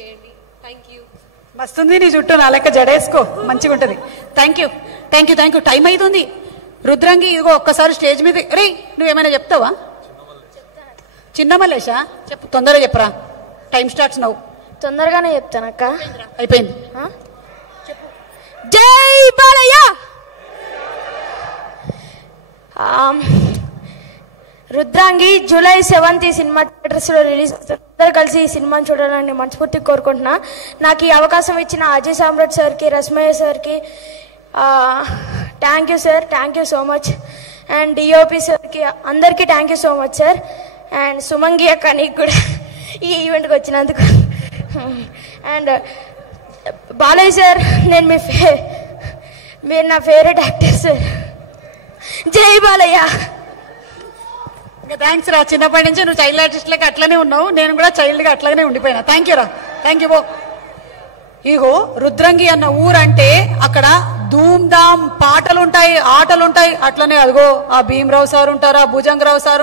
చేయండి. Thank you. మస్తుంది నీ చుట్టూ నా లెక్క జడేసుకో, మంచిగా ఉంటుంది. Thank you thank you thank you. Time అవుతుంది. రుద్రంగి ఇదిగో ఒక్కసారి స్టేజ్ మీద రే, నువ్వేమైనా చెప్తావా? చిన్న మల్లేషా చెప్పు, తొందరగా చెప్పరా, టైం స్టార్ట్స్ నవ్వు. తొందరగానే చెప్తానక్క. అయిపోయింది. జై బాలయ్య. రుద్రాంగి జూలై 7th ఈ సినిమా థియేటర్స్లో రిలీజ్ అవుతుంది. అందరూ కలిసి ఈ సినిమాని చూడాలని మనస్ఫూర్తిగా కోరుకుంటున్నా. నాకు ఈ అవకాశం ఇచ్చిన అజయ్ సామ్రాట్ సార్కి, రస్మయ్య సార్కి thank you sir, thank you so much. And DOP సార్కి అందరికీ thank you so much sir. And Sumangi అక్క నీకు కూడా ఈ ఈవెంట్కి వచ్చినందుకు. అండ్ బాలయ్య సార్, నేను మీరు నా ఫేవరెట్ యాక్టర్ సార్. జై బాలయ్య. ఇంకా థ్యాంక్స్ రా. చిన్నప్పటి నుంచి నువ్వు చైల్డ్ ఆర్టిస్ట్ లకి అట్లనే ఉన్నావు, నేను కూడా చైల్డ్గా అట్లానే ఉండిపోయినా. థ్యాంక్ యూ రా, థ్యాంక్ యూ బో. ఇగో రుద్రంగి అన్న ఊరంటే అక్కడ ధూమ్ ధామ్ పాటలుంటాయి, ఆటలుంటాయి. అట్లనే అదిగో ఆ భీమరావు సార్ ఉంటారు, ఆ భుజంగరావు సార్